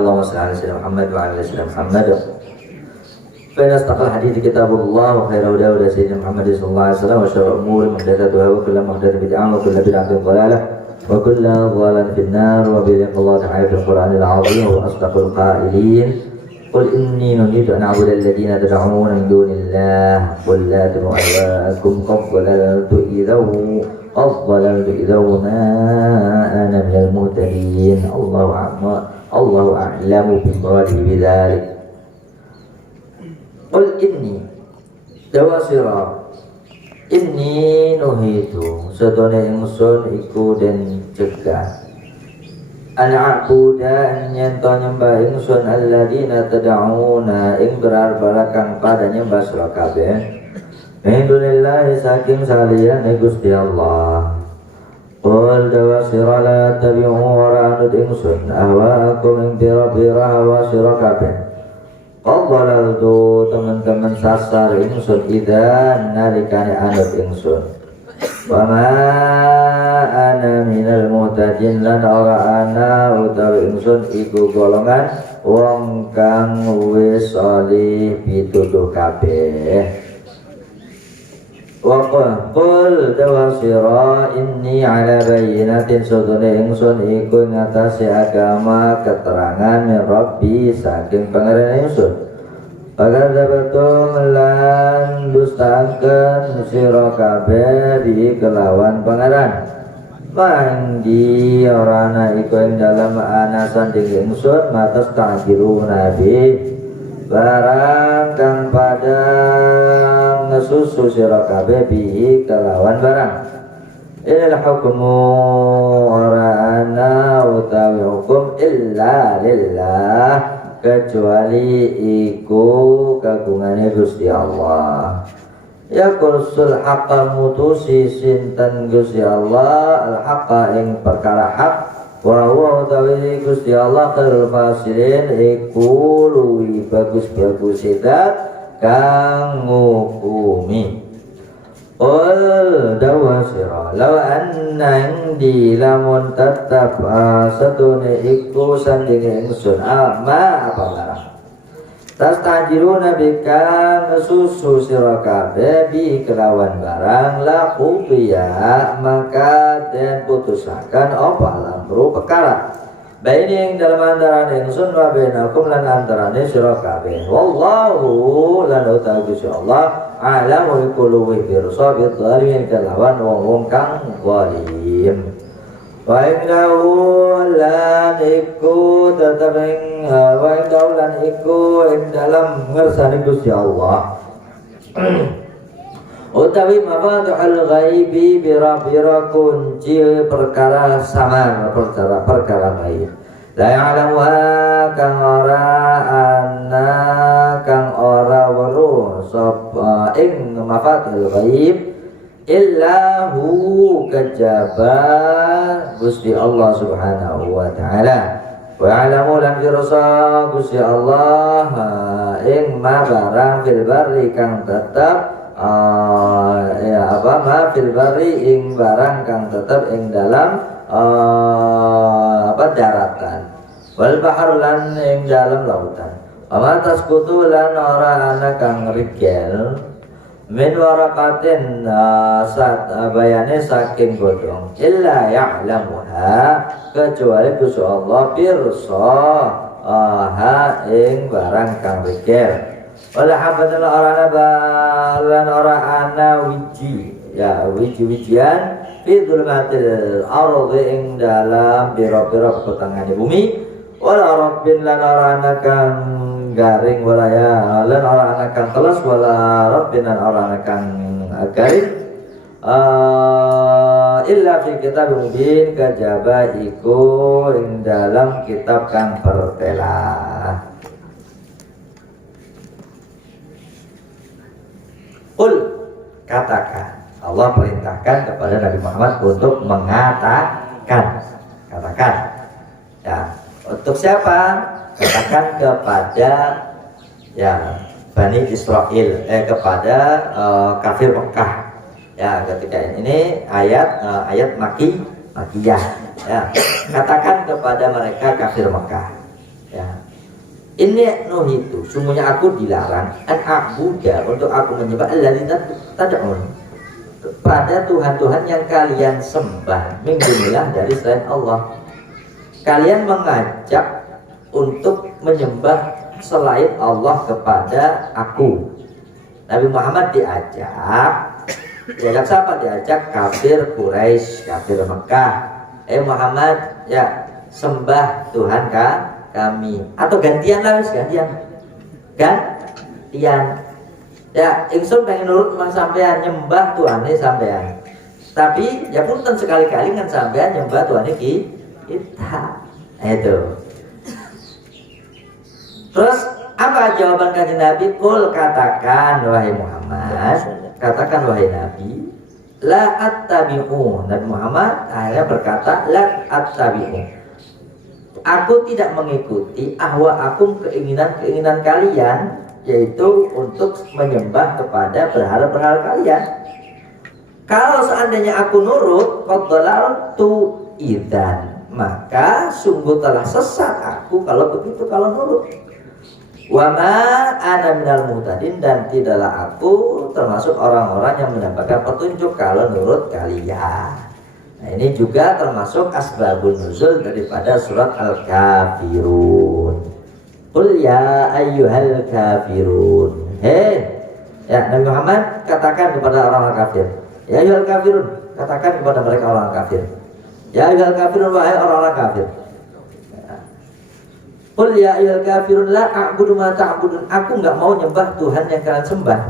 Allahumma shalli ala sayyidina Muhammad wa ala ali sayyidina Muhammad. Fa inna asdaqal hadithi kitabullah wa khairal huda huda sayyidina Muhammad sallallahu alaihi wasallam wa syarrul umuri muhdatsatuha wa kullu muhdatsatin bid'ah wa kullu bid'atin dhalalah wa kullu dhalalatin fin-nar wa bi Allah ta'ala fil Qur'anil 'azim wa asdaqul qailin qul inni nuhitu an a'budu alladhina tad'una min dunillah qul la tu'awakum qabbaltu idzahu أفضل إذا ما أنا من المهتدين الله أعلم بمراده بذلك قل إني dawasira inni nuhitu sedone ingsun iku den cegah an a'buda nyento nyembah ingsun alladzina tad'una ing berar-bara kang pada nyembah sira kabeh Alhamdulillah saking saliyane Gusti Allah. Qul dawasira la tabi'u wa ra'anut ingsun ahwaakum ing pira-pira hawa sira kabeh. Qadhalaltu teman-teman sasar ingsun idan nalikane anut ingsun. Wa ma ana minal muhtadin lan ora ana utawi ingsun iku golongan wong kang wis salih pituduh kabeh. Wa qul dawasira inni ala bayyinatin sudune ingsun iku ngatasi agama keterangan min Rabbi saking pangeran ingsun. Agar dapatum lan dustakan sira kabeh di kelawan pangeran. Mangdi orana iku ing dalam anasan ding ingsun matas ta'jiru nabi barang kang pada ngesusu sira kabeh bihi kelawan barang ilal hukmu ora ana utawi hukum illa lillah kecuali iku kagungane Gusti Allah ya kursul haqqa mutusi sinten Gusti Allah al haqqa ing perkara hak wa huwa utawi Gusti Allah khairul fasirin iku luwi bagus-bagus sedat kang ngukumi. Qul dawasira law anna indi lamun tetap satune iku sandinge ingsun ama apa larang tastajiruna bika susu sira kabeh bi kelawan barang la qubiya maka den putusaken apa lamru perkara baini ing dalam antarane ingsun wa bainakum lan antarane sira kabeh wallahu lan utawi Allah alamu kullu pirsa bi dhalimin kelawan wong kang zalim wa innahu lan iku tetep ing wa innahu lan iku ing dalam ngersane Gusti Allah utawi mafatihul ghaibi bira-bira kunci perkara samar perkara gaib la ya'lamuha kang ora ana kang ora weruh sapa ing mafatihul ghaib illa hu kajaba Gusti Allah subhanahu wa ta'ala wa ya'lamu lan dirasa Gusti Allah ing ma barang fil barri kang tetep ma fil barri ing barang kang tetep ing dalam daratan wal bahr lan ing dalam lautan wa tasqutu lan ora ana kang rigel min waraqatin bayane saking godhong illa ya'lamuha kecuali Gusti Allah pirsa ing barang kang rigel wala habatul orana balan ora ana wiji-wijian fi dzulmatil ardi ing dalam pira-pira petengane bumi wala rabbin lan ora ana kang garing walaya lan ora ana kang telas wala rabbin lan ora ana kang garing illa fi kitab mubin kajaba iku ing dalam kitab kang pertela. Qul katakan Allah perintahkan kepada Nabi Muhammad untuk mengatakan ya untuk siapa katakan kepada ya Bani Israel kepada kafir Mekah ya ketika ini ayat makiyah ya katakan kepada mereka kafir Mekah Ya. Ini nuhitu, sungguhnya aku dilarang an a'buda, untuk aku menyembah alladzina tad'un, pada Tuhan-Tuhan yang kalian sembah min dunillah, dari selain Allah. Kalian mengajak untuk menyembah selain Allah kepada aku. Nabi Muhammad diajak siapa? Diajak kafir Quraisy, kafir Mekah. Muhammad, ya sembah Tuhan kami, atau gantian lah, gantian ya ingsun pengen nurut mang sampean nyembah Tuhane sampean, tapi ya punten sekali-kali kan sampean nyembah Tuhane kita. Itu terus apa jawaban kanjeng Nabi? Qul, katakan wahai Muhammad, katakan wahai Nabi, la attabi'u. Nabi Muhammad akhirnya berkata la attabi'u, aku tidak mengikuti ahwa'akum, keinginan kalian, yaitu untuk menyembah kepada berhala-berhala kalian. Kalau seandainya aku nurut, qad dhalaltu idzan, maka sungguh telah sesat aku kalau begitu, kalau nurut. Wa ma ana minal muhtadin, dan tidaklah aku termasuk orang-orang yang mendapatkan petunjuk kalau nurut kalian. Nah, ini juga termasuk asbabun nuzul daripada surat Al-Kafirun. Qul ya ayyuhal kafirun. Ya Nabi Muhammad katakan kepada orang-orang kafir, ya ayyuhal kafirun, katakan kepada mereka orang kafir, ya ayyuhal kafirun, wahai orang-orang kafir. Qul ya ayyuhal kafirun la a'budu ma ta'budun, aku enggak mau nyembah Tuhan yang kalian sembah.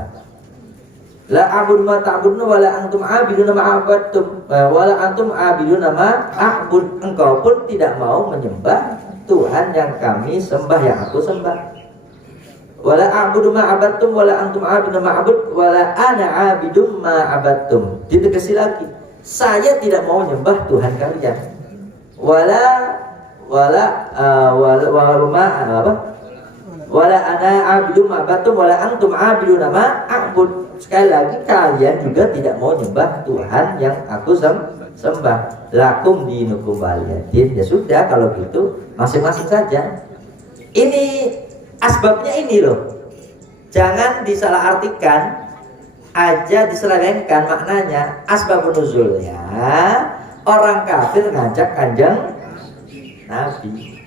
La a'budu ma ta'budun wala antum 'abiduna ma a'badtum wala antum 'abiduna ma a'bud, engkau pun tidak mau menyembah Tuhan yang kami sembah, yang aku sembah. Wala a'budu ma a'badtum wala antum 'abiduna ma a'bud wala ana 'abidum ma a'badtum. Ditegesi lagi, saya tidak mau menyembah Tuhan kalian. Wala ana 'abidum ma a'badtum wala antum 'abiduna ma a'bud. Sekali lagi, kalian juga tidak mau nyembah Tuhan yang aku sembah. Lakum dinukum waliyadin. Ya sudah, kalau gitu masing-masing saja. Ini asbabnya ini loh. Jangan disalahartikan aja, diselewengkan maknanya. Asbabun nuzulnya orang kafir ngajak kanjeng Nabi,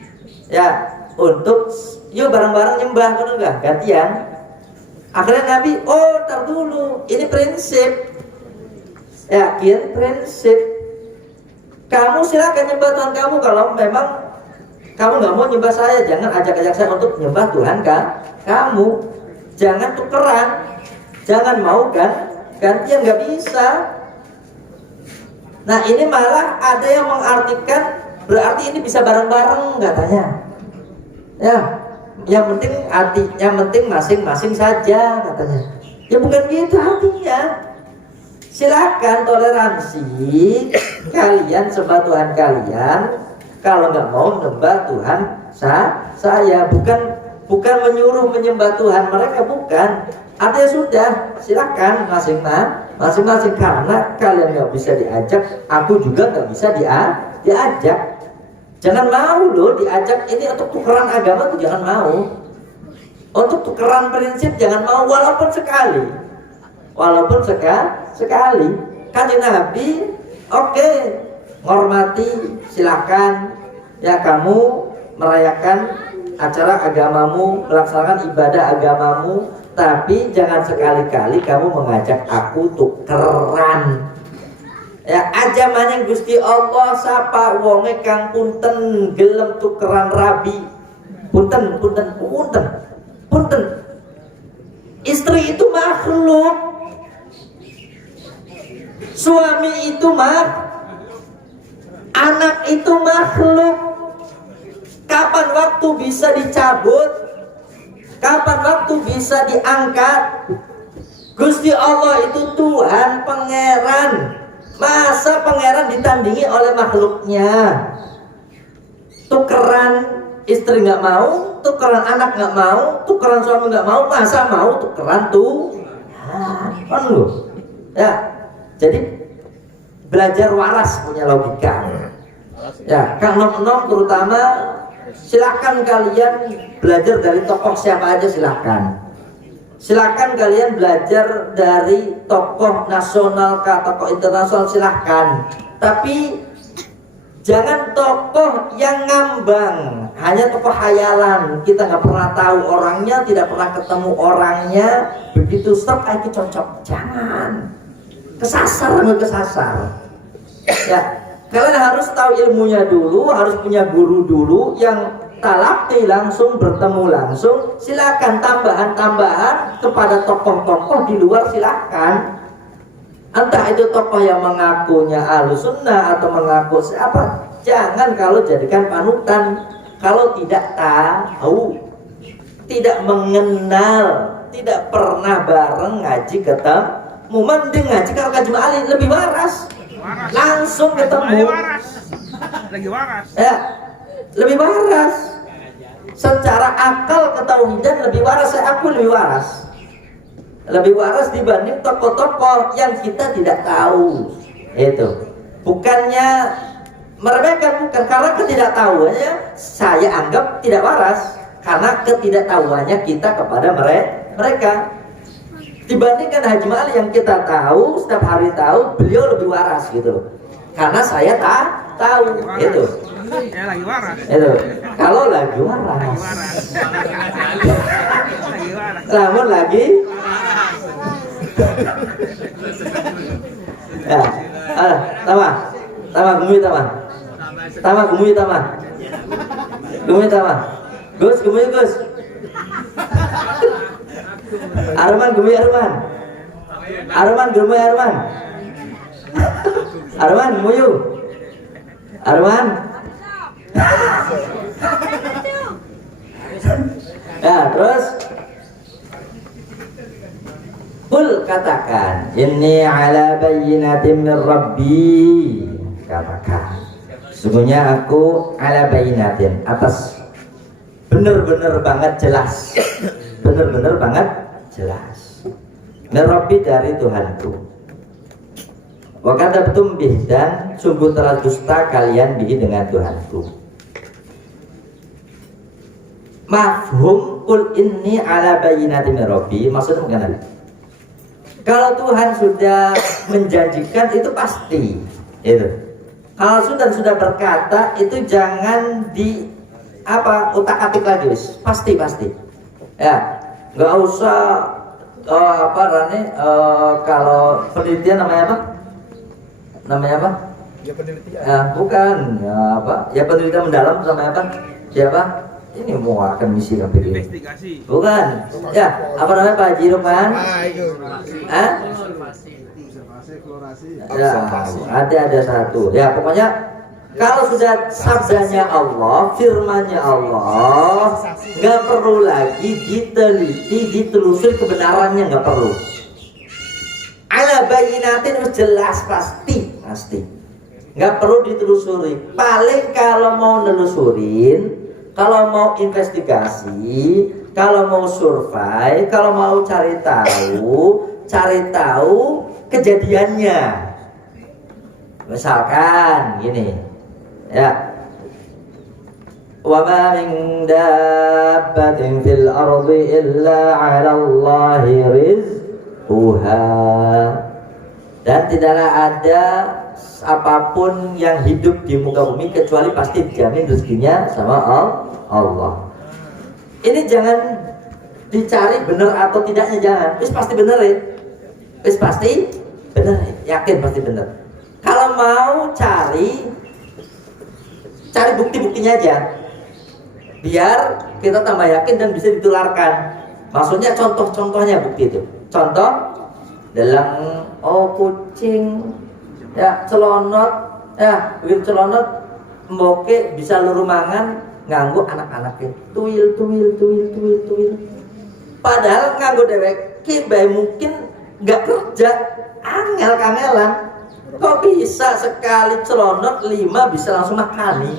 ya untuk yuk bareng-bareng nyembah, kan enggak gantian. Akhirnya Nabi, tar dulu, ini prinsip. Yakin prinsip. Kamu silakan nyembah Tuhan kamu, kalau memang kamu nggak mau nyembah saya, jangan ajak-ajak saya untuk nyembah Tuhan kamu. Jangan tukeran, jangan mau gantian, nggak bisa. Nah ini malah ada yang mengartikan berarti ini bisa bareng-bareng katanya. Ya. Yang penting masing-masing saja katanya. Ya bukan gitu artinya. Silakan toleransi, kalian sembah Tuhan kalian. Kalau nggak mau nyembah Tuhan saya, bukan menyuruh menyembah Tuhan mereka, bukan. Artinya sudah, silakan masing-masing, karena kalian nggak bisa diajak, aku juga nggak bisa diajak. Jangan mau loh diajak ini untuk tukeran agama, tuh jangan mau. Untuk tukeran prinsip jangan mau, walaupun sekali. Kanjeng Nabi, oke, ngormati, silakan. Ya kamu merayakan acara agamamu, melaksanakan ibadah agamamu, tapi jangan sekali-kali kamu mengajak aku tukeran. Ya aja maning Gusti Allah sapa wonge kang punten gelem tukeran rabi. Punten. Istri itu makhluk. Suami itu anak itu makhluk. Kapan waktu bisa dicabut? Kapan waktu bisa diangkat? Gusti Allah itu Tuhan pangeran. Masa pangeran ditandingi oleh makhluknya? Tukeran istri nggak mau, tukeran anak nggak mau, tukeran suami nggak mau, masa mau tukeran Tuhan loh. Ya, jadi belajar waras, punya logika. Ya, Kang Nom terutama Silakan kalian belajar dari tokoh siapa aja, silakan kalian belajar dari tokoh nasional ke tokoh internasional, silahkan. Tapi jangan tokoh yang ngambang, hanya tokoh hayalan. Kita nggak pernah tahu orangnya, tidak pernah ketemu orangnya. Begitu stop, itu cocok. Jangan. Kesasar. Ya, kalian harus tahu ilmunya dulu, harus punya guru dulu yang talaqi langsung, bertemu langsung. Silakan tambahan kepada tokoh-tokoh di luar, silakan. Entah itu tokoh yang mengakunya Ahlus Sunnah atau mengaku siapa, jangan kalau jadikan panutan. Kalau tidak tahu, tidak mengenal, tidak pernah bareng ngaji ketemu, mending ngaji kalau kaji ma'ali lebih waras. Langsung ketemu. Lagi waras. Ya, lebih waras. Secara akal ketauhidan lebih waras, aku lebih waras. Lebih waras dibanding tokoh-tokoh yang kita tidak tahu. Itu bukannya meremehkan, bukan, karena ketidaktahuannya saya anggap tidak waras, karena ketidaktahuannya kita kepada mereka. Dibandingkan Haji Ma'ali yang kita tahu, setiap hari tahu, beliau lebih waras gitu. Karena saya tahu itu. Ya lagi waras. Itu kalau lagi waras. Namun lagi ya, gumi tama. Gus. Arman gumi. Arman muyu. Arman. Ya, terus Qul, katakan, inni ala bayyinatin min Rabbi. Katakan, sesungguhnya aku ala bayyinatin, atas benar-benar banget jelas. Benar-benar banget jelas. Min Rabbi, dari Tuhanku. Wa kadzabtum bih, dan sungguh telah dusta kalian bihi, dengan Tuhanku. Mafhum qul inni ala bayyinatin min Rabbi, maksudnya bukan. Kalau Tuhan sudah menjanjikan itu pasti. Itu. Kalau sudah berkata itu jangan di utak-atik lagi, pasti. Ya, nggak usah kalau penelitian namanya apa? Ya penelitian. Ya, bukan. Ya penelitian mendalam namanya apa? Siapa? Ini mau akan misi KPD. Investigasi. Bukan. Ya, apa namanya Pak Haji Lukman? Ya, ada satu. Ya, pokoknya kalau sudah sabdanya Allah, firmannya Allah, nggak perlu lagi diteliti, ditelusuri kebenarannya, nggak perlu. Ala bayyinatin jelas, pasti. Nggak perlu ditelusuri. Paling kalau mau nelusurin, kalau mau investigasi, kalau mau survei, kalau mau cari tahu kejadiannya. Misalkan gini, ya, wa ma min dabbatin fil ardi illa 'ala Allahi rizquha. Dan tidaklah ada apapun yang hidup di muka bumi kecuali pasti dijamin rezekinya sama Allah. Ini jangan dicari benar atau tidaknya, jangan. Pasti benar ya. Pasti benar, yakin pasti benar. Kalau mau cari bukti-buktinya aja, biar kita tambah yakin dan bisa ditularkan. Maksudnya contoh-contohnya bukti itu. Contoh dalam kucing ya celonot, ya begitu celonot mboke bisa luru mangan nganggo anak-anaknya tuil. Padahal nganggo dewek ki bae mungkin nggak kerja, kangelan. Kok bisa sekali celonot 5 bisa langsung makani?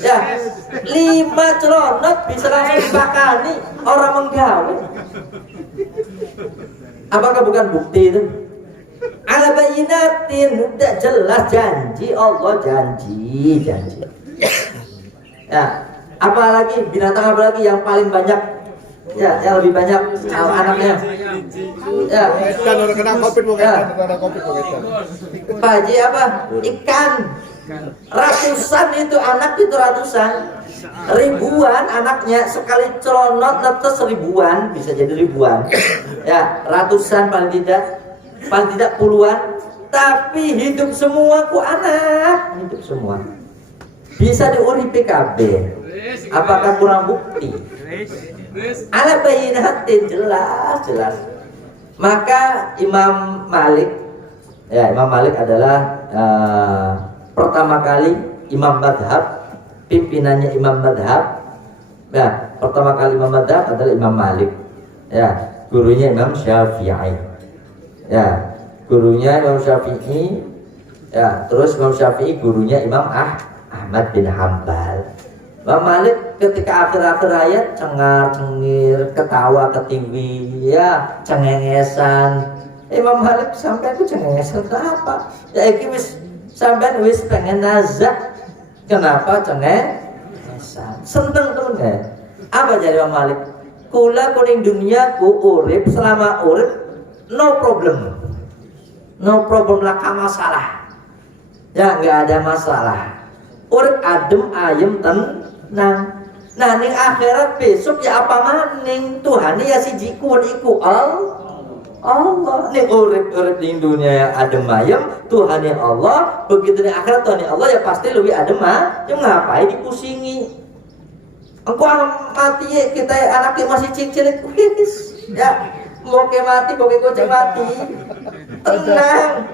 Ya, 5 celonot bisa langsung makani orang menggawe. Apakah bukan bukti itu? Ala bayyinatin, udah jelas janji Allah, janji. Ya, apalagi binatang apalagi yang paling banyak, ya, yang lebih banyak anaknya. Ya. Ikan orang kena covid bukan? Ya. Kena covid bukan? Pak Haji apa? Ikan. Ratusan itu anak itu ratusan. Ribuan anaknya, sekali celonot netes ribuan, bisa jadi ribuan. Ya, ratusan paling tidak puluhan. Tapi hidup semua ku anak, hidup semua. Bisa diuripi kabeh. Apakah kurang bukti? Ala bayinatin, jelas. Maka Imam Malik adalah pertama kali imam madhab, pimpinannya imam madhab. Ya, pertama kali imam madhab adalah Imam Malik. Ya, gurunya Imam Syafi'i. Ya, gurunya Imam Syafi'i. Ya, terus Imam Syafi'i gurunya Imam Ahmad bin Hambal. Imam Malik ketika akhir-akhir ayat cengar-cengir, ketawa ketiwi, ya, cengengesan. Imam Malik sampai aku cengengesan kenapa? Ya iki wis sampean wis pengen nazak. Kenapa cengengesan? Seneng tuh nggak? Apa jadi Imam Malik? Kula kuning dunia ku urip selama urip no problem. No problem lah masalah. Ya nggak ada masalah. Urip adem ayem tenang. Nah ning akhirat besok ya apa maning Tuhan ya siji kun iku Allah. Ning urip ning dunia yang adem ayem Tuhan ya Allah, begitu ning akhirat Tuhan ya Allah ya pasti lebih adem ayem. Ngapain dipusingi? Engkau mati kita anaknya masih cilik ya mau ke mati mau ke goceng mati tenang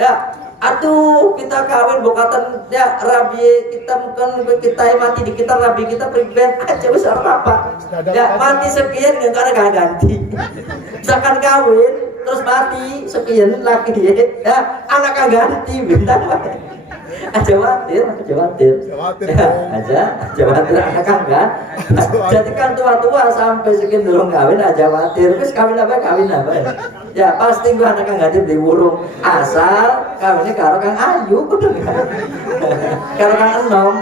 ya. Aduh kita kawin bokatan ya rabi kita bukan kita mati di kita rabi kita pribadi aja besar apa ya mati sekian nggak ada ganti. Misalkan kawin terus mati sekian laki ya anak ganti bintang aja khawatir anak kan jadi kan tua sampai sekian durung kawin aja khawatir terus kawin apa ya pasti gua anak ganti di burung asal kawinnya karo Kang Ayu karo Kang Enom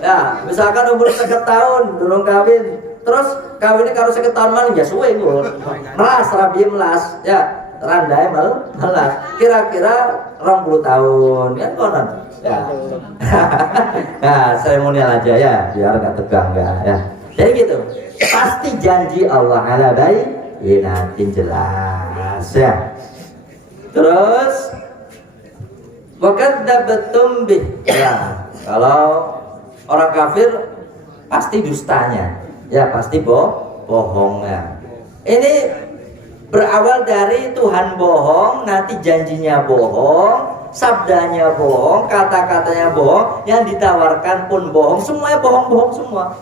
ya misalkan umur 1 tahun durung kawin terus kawinnya karo 1 tahun mana ya suwe gua melas rabi melas ya randai melas kira-kira 20 tahun kan konon ya. Nah, seremonial aja ya, biar nggak tegang ya. Jadi gitu. Pasti janji Allah ala bayyinatin jelas ya. Terus wakadzabatum bih. Ya, kalau orang kafir pasti dustanya. Ya, pasti bohongnya. Ini berawal dari Tuhan bohong, nanti janjinya bohong, sabdanya bohong, kata-katanya bohong, yang ditawarkan pun bohong, semuanya bohong-bohong semua.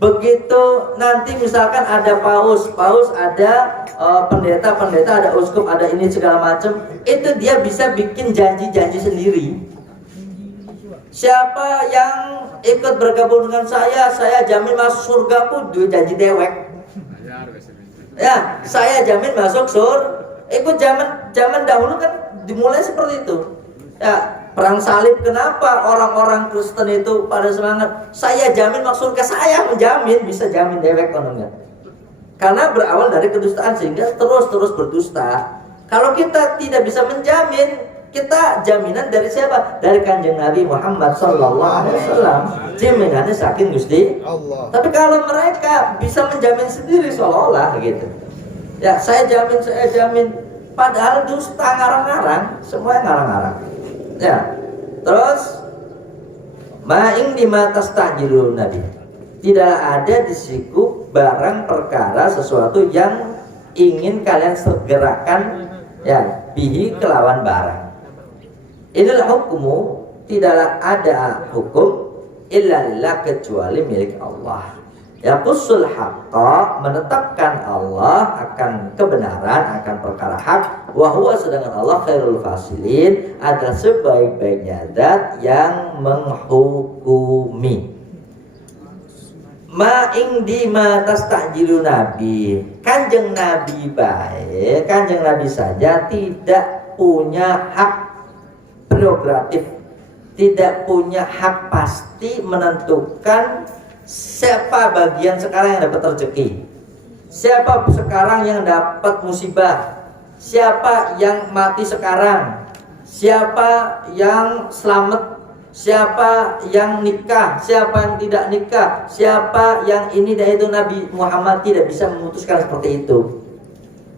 Begitu nanti misalkan ada paus ada pendeta, ada uskup, ada ini segala macam, itu dia bisa bikin janji-janji sendiri. Siapa yang ikut bergabung dengan saya jamin masuk surga pun duit janji dewek. Ya, saya jamin masuk surga. Ikut zaman dahulu kan dimulai seperti itu. Ya, perang salib kenapa orang-orang Kristen itu pada semangat? Saya jamin masuk surga, saya menjamin bisa jamin dewek kononnya. Karena berawal dari kedustaan sehingga terus berdusta. Kalau kita tidak bisa menjamin, kita jaminan dari siapa? Dari Kanjeng Nabi Muhammad SAW. Jaminannya saking Gusti Allah. Tapi kalau mereka bisa menjamin sendiri seolah-olah gitu. Ya, saya jamin. Padahal dusta ngarang-ngarang, semuanya ngarang-ngarang. Ya. Terus ma'ing di mata stajilun Nabi. Tidak ada di siku barang perkara sesuatu yang ingin kalian segerakan ya bihi kelawan barang. Inilah hukumu, tidaklah ada hukum illa lillah kecuali milik Allah. Ya qusul haqqa, menetapkan Allah akan kebenaran, akan perkara hak. Wa huwa, sedangkan Allah khairul fasilin, adalah sebaik-baiknya zat yang menghukumi. Ma ing ma tastajilu Nabi, Kanjeng Nabi baik, Kanjeng Nabi saja tidak punya hak prerogatif, tidak punya hak pasti menentukan siapa bagian sekarang yang dapat rezeki, siapa sekarang yang dapat musibah, siapa yang mati sekarang, siapa yang selamat, siapa yang nikah, siapa yang tidak nikah, siapa yang ini dan itu. Nabi Muhammad tidak bisa memutuskan seperti itu.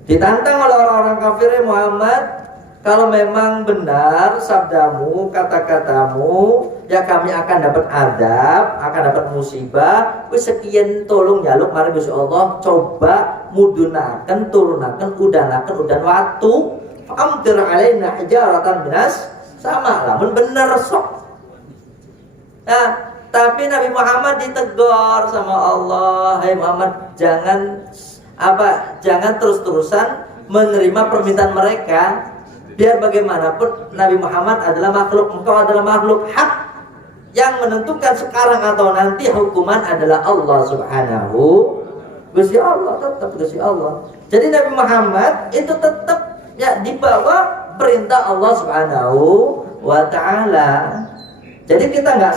Ditantang oleh orang-orang kafir, Muhammad, kalau memang benar sabdamu, kata-katamu, ya kami akan dapat azab, akan dapat musibah. Wis sekian tolong jaluk mari Gusti Allah coba mudunaken, turunaken, udanaken udan watu. Amtir alaina hijaratan minas sama, lamun bener sok. Nah, tapi Nabi Muhammad ditegur sama Allah, "Hai Muhammad, jangan terus-terusan menerima permintaan mereka. Biar bagaimanapun Nabi Muhammad adalah makhluk, engkau adalah makhluk hak. Yang menentukan sekarang atau nanti hukuman adalah Allah Subhanahu Gusti Allah, tetap Gusti Allah." Jadi Nabi Muhammad itu tetap ya di bawah perintah Allah Subhanahu wa taala. Jadi kita nggak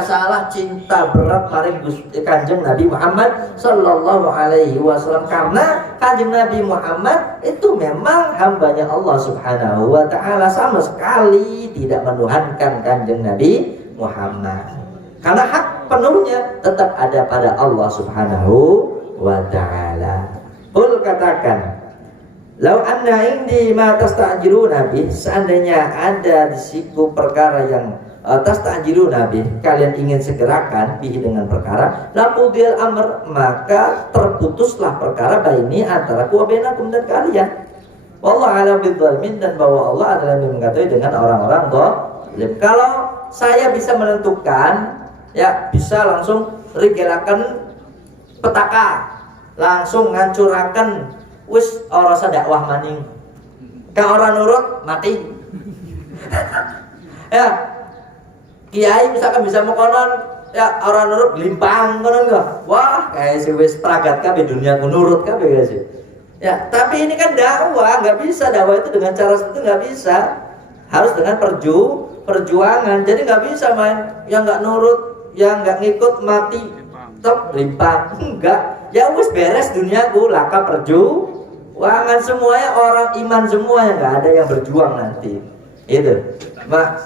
salah cinta berat paling Kanjeng Nabi Muhammad Sallallahu Alaihi Wasallam, karena Kanjeng Nabi Muhammad itu memang hambanya Allah Subhanahu Wa Taala, sama sekali tidak menuhankan Kanjeng Nabi Muhammad, karena hak penuhnya tetap ada pada Allah Subhanahu Wa Taala. Qul, katakan, lau anna indi ma tasta'jiluna bih, seandainya ada di siku perkara yang tasta'jiluna bih, kalian ingin segerakan bih dengan perkara, laqudil amr, maka terputuslah perkara baini antara ku wa bainakum dan kalian. Wallahu a'lam bidzalimin, dan bahwa Allah adalah yang mengetahui dengan orang-orang zalim. Kalau saya bisa menentukan, ya bisa langsung rigelaken petaka, langsung ngancuraken wis ora usah dakwah maning. Ka ora nurut mati. Ya. Kiai misalkan bisa mekonon, ya ora nurut limpang konon kok. Wah, kayak si wis pragat kabeh dunia ku nurut kabeh guys. Ya, tapi ini kan dakwah, enggak bisa dakwah itu dengan cara seperti itu, enggak bisa. Harus dengan perjuangan. Jadi enggak bisa main yang enggak nurut, yang enggak ngikut mati. Tetap limpang. Enggak. Ya wis beres duniaku, laka perjuangan semuanya, orang iman semuanya, nggak ada yang berjuang nanti. Itu,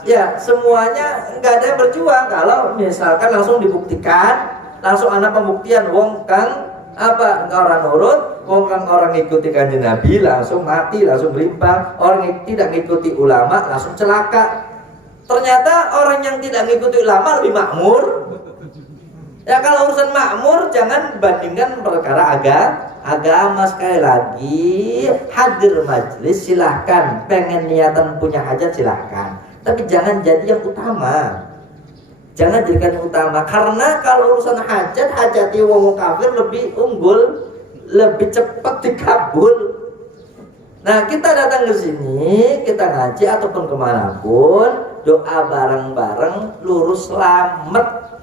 ya semuanya nggak ada yang berjuang. Kalau misalkan langsung dibuktikan, langsung ada pembuktian, wong kang orang nurut, wong kang orang ngikuti Kanjeng Nabi langsung mati, langsung limpang. Orang yang tidak ngikuti ulama langsung celaka. Ternyata orang yang tidak ngikuti ulama lebih makmur. Ya kalau urusan makmur jangan bandingkan perkara agama. Sekali lagi, hadir majelis silahkan, pengen niatan punya hajat silahkan, tapi jangan jadi yang utama. Jangan jadikan yang utama, karena kalau urusan hajati wong kafir lebih unggul, lebih cepat dikabul. Nah, kita datang ke sini, kita ngaji ataupun kemanapun, doa bareng-bareng, lurus selamat.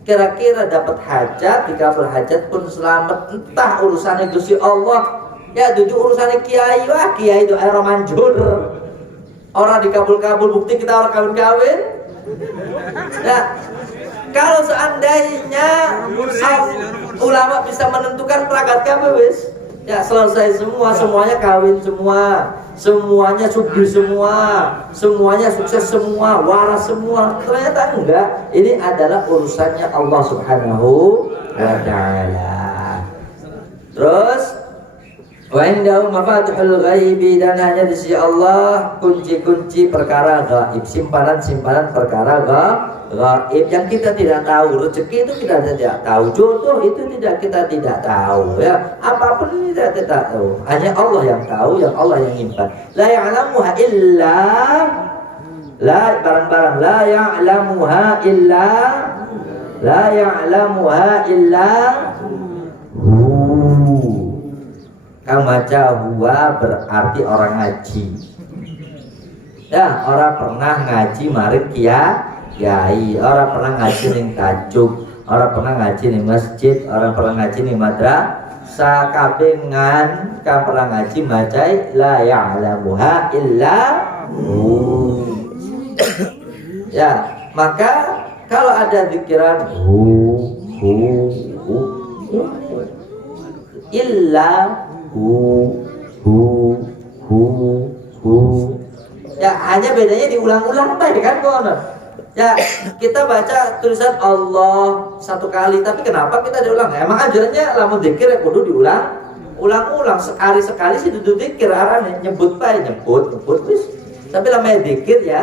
Kira-kira dapat hajat, dikabul hajat pun selamat. Entah urusannya Gusti Allah, ya duduk urusannya kiai, wah kiai doa manjur. Orang dikabul-kabul, bukti kita orang kawin-kawin. Ya, kalau seandainya ulama bisa menentukan peragat kabeh wis, ya selesai semua, semuanya kawin semua, semuanya sugih semua, semuanya sukses semua, waras semua. Ternyata enggak. Ini adalah urusannya Allah Subhanahu wa taala. Terus wa indahu mafatihul ghaibi, dan hanya di sisi Allah kunci-kunci perkara gaib, simpanan-simpanan perkara gaib yang kita tidak tahu. Rezeki itu kita tidak tahu, jodoh itu kita tidak tahu, ya apapun ini kita tidak tahu. Hanya Allah yang tahu, yang Allah yang nyimpan. La ya'lamuha illa Kang baca huwa berarti orang ngaji. Ya, orang pernah ngaji maring kiai, orang pernah ngaji ning tajuk, orang pernah ngaji ning masjid, orang pernah ngaji ning madrasah, kabeh ngan kang pernah ngaji macai la ya'lamuha illa hu. Ya, maka kalau ada pikiran illa ya hanya bedanya diulang-ulang baik kan konon. Ya kita baca tulisan Allah satu kali, tapi kenapa kita diulang? Emang ajarannya lamun zikir ya kudu ulang-ulang sekali sih duduk zikir arane nyebut bae nyebut terus. Tapi namanya zikir ya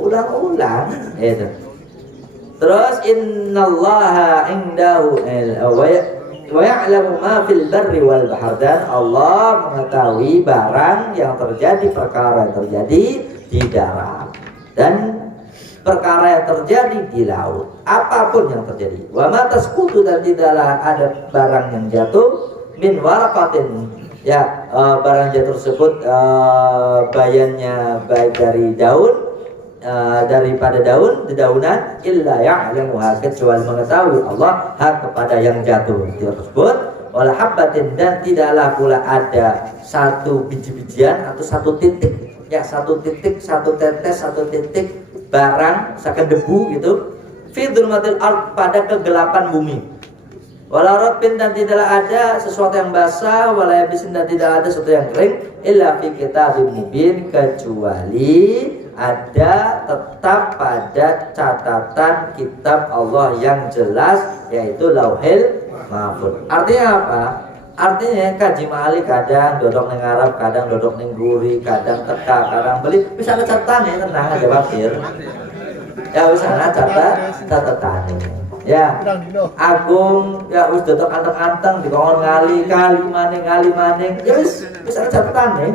ulang-ulang itu. Terus innallaha indahu wa ya'lamu ma fil barri wal bahr, dan Allah mengetahui barang yang terjadi, perkara yang terjadi di darat dan perkara yang terjadi di laut, apapun yang terjadi. Wa ma tasqutu, dan tidaklah ada barang yang jatuh min waraqatin, ya barang jatuh tersebut bayannya baik dari daun daripada dedaunan, illa ya'lamuha, kecuali mengetahui Allah hak kepada yang jatuh tersebut. Wala habbatin, dan tidaklah pula ada satu biji-bijian atau satu titik, ya satu titik, satu tetes, satu titik barang saking debu gitu, fi dzulmatil ard, pada kegelapan bumi. Wala rabbin, dan tidaklah ada sesuatu yang basah, wala yabisin, dan tidak ada sesuatu yang kering, illa fi kitabim mubin, kecuali ada tetap pada catatan kitab Allah yang jelas, yaitu Lauhil Mahfuz. Artinya apa? Artinya kaji mali kadang dodok neng Arab, kadang dodok neng Guri, kadang teka, kadang beli, bisa ada catatan ya, tenang aja bakir. Ya bisa ada catatan ya. Agung ya wis dodok anteng-anteng dikongkon ngali maning ya wis ada catatan nih.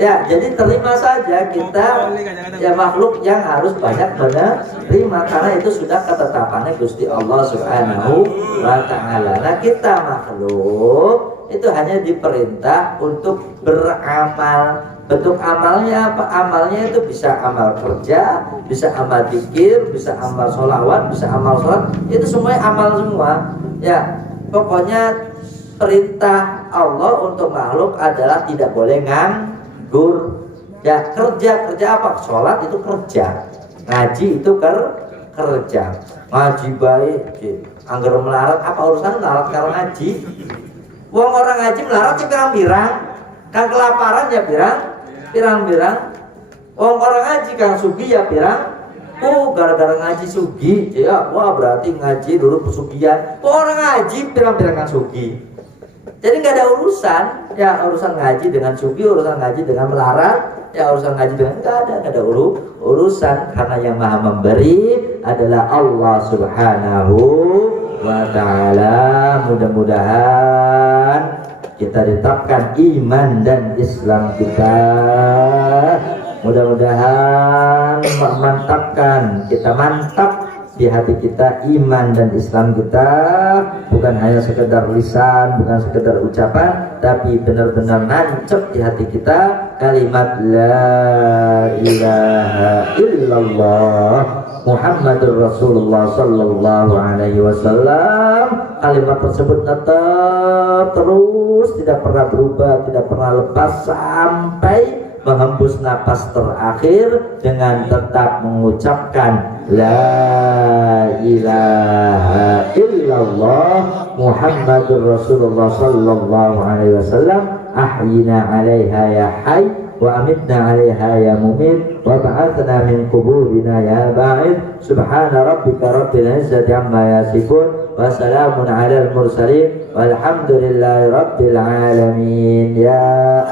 Ya, jadi terima saja kita ya makhluk yang harus banyak menerima, karena itu sudah ketetapannya Gusti Allah Subhanahu wa ta'ala. Nah, kita makhluk itu hanya diperintah untuk beramal. Bentuk amalnya apa? Amalnya itu bisa amal kerja, bisa amal zikir, bisa amal sholawat, bisa amal sholat. Itu semuanya amal semua. Ya, pokoknya perintah Allah untuk makhluk adalah tidak boleh nganggur. Ya, kerja apa? Sholat itu kerja, ngaji itu kerja. Ngaji baik, anggar melarat, apa urusan melarat kalau ngaji? Wong orang ngaji melarat ya pirang-pirang, kan kelaparan ya pirang-pirang. Wong orang ngaji kang sugi ya pirang. Gara-gara ngaji sugi, ya wah berarti ngaji dulu pesugihan. Orang ngaji pirang-pirang kang sugi. Jadi nggak ada urusan, ya urusan ngaji dengan sugi, urusan ngaji dengan melarat, ya urusan ngaji dengan nggak ada urusan, karena yang maha memberi adalah Allah Subhanahu wa ta'ala. Mudah-mudahan kita ditetapkan iman dan Islam kita, mudah-mudahan mantapkan, kita mantap di hati kita iman dan Islam kita, bukan hanya sekedar lisan, bukan sekedar ucapan, tapi benar-benar nancep di hati kita kalimat la ilaha illallah Muhammadur Rasulullah sallallahu alaihi wasallam. Kalimat tersebut tetap terus, tidak pernah berubah, tidak pernah lepas sampai menghembus napas terakhir dengan tetap mengucapkan la ilaha illallah Muhammadur Rasulullah sallallahu alaihi wasallam. Ahyina 'alaiha ya hayy wa amitna 'alaiha ya mumit wa ba'athna min quburina ya ba'id. Subhana rabbika rabbil izzati amma yasifun wa salamun 'alal mursalin walhamdulillahi rabbil alamin. Ya